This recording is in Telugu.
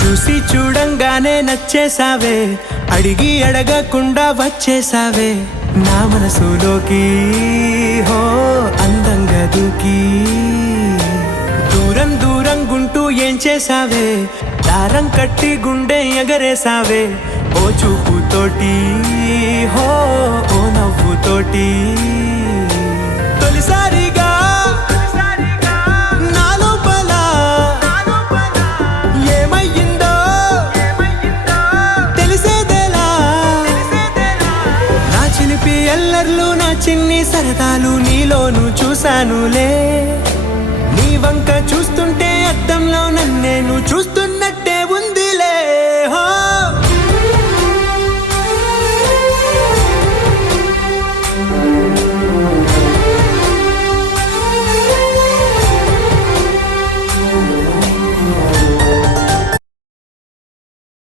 చూసి చూడంగానే నచ్చేసావే, అడిగి అడగకుండా వచ్చేసావే నా మనసులోకి. హో అందంగా దూకి దూరం దూరం గుంటూ ఏం చేసావే, దారం కట్టి గుండె ఎగరేసావే ఓ చూపుతోటి. హో ఓ నవ్వుతోటి తొలిసారిగా నా లోపల ఏమయ్యిందో తెలిసేదేలా. నా చిలిపి ఎల్లర్లు నా చిన్ని సరదాలు నీలోను చూశానులే. నీ వంక చూస్తుంటే అద్దంలో నన్నేను చూస్తున్నట్టు